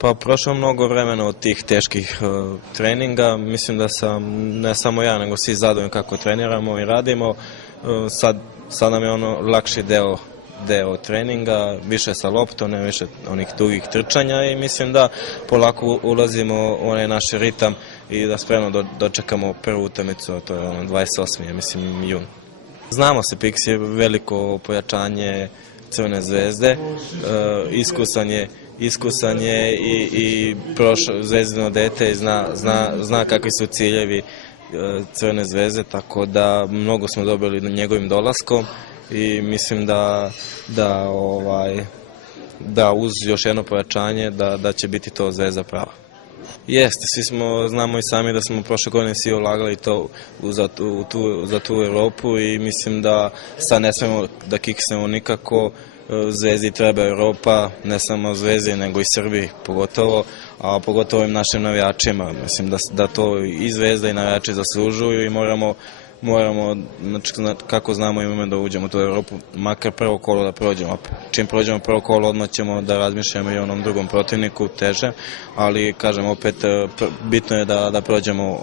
Pa prošlo mnogo vremena od tih teških treninga. Mislim da sam, ne samo ja, nego svi zadovoljni kako treniramo i radimo. Sad nam je lakši deo treninga, više sa loptom, ne više onih dugih trčanja i mislim da polako ulazimo u onaj naš ritam i da spremno dočekamo prvu utakmicu, a to je 28. mislim jun. Znamo se, Piksi je veliko pojačanje Crvene zvezde, iskusan je i zvezdino dete i zna kakvi su ciljevi Crvene zvezde, tako da mnogo smo dobili njegovim dolaskom i mislim da uz još jedno pojačanje da će biti to zvezda prava. Jeste, znamo i sami da smo prošle godine svi ulagali to za tu Evropu i mislim da sad ne smemo da kiksnemo nikako. Zvezdi treba Evropa, ne samo Zvezdi nego i Srbiji pogotovo, a pogotovo i našim navijačima. Mislim da to i Zvezda i navijači zaslužuju i moramo, kako znamo, imamo da uđemo u tu Evropu, makar prvo kolo da prođemo. Čim prođemo prvo kolo, odmah ćemo da razmišljamo i o onom drugom protivniku, teže, ali, kažem, opet, bitno je da prođemo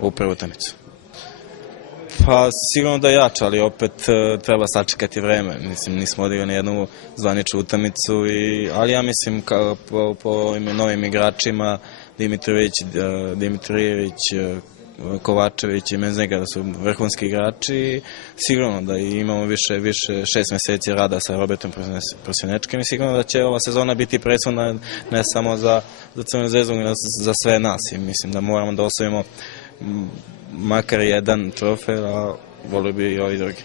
ovu prvu utakmicu. Pa sigurno da je jača, ali opet treba sačekati vreme. Mislim, nismo odigrali jednu zvaničnu utakmicu, ali ja mislim po novim igračima, Dimitrijević, Kovačević i Mezniga da su vrhunski igrači i sigurno da imamo više 6 meseci rada sa Robertom Prosinečkim i sigurno da će ova sezona biti presudna ne samo za Crvenu zvezdu, nego za sve nas i mislim da moramo da osvojimo makar jedan trofej, a volio bi i ovi drugi.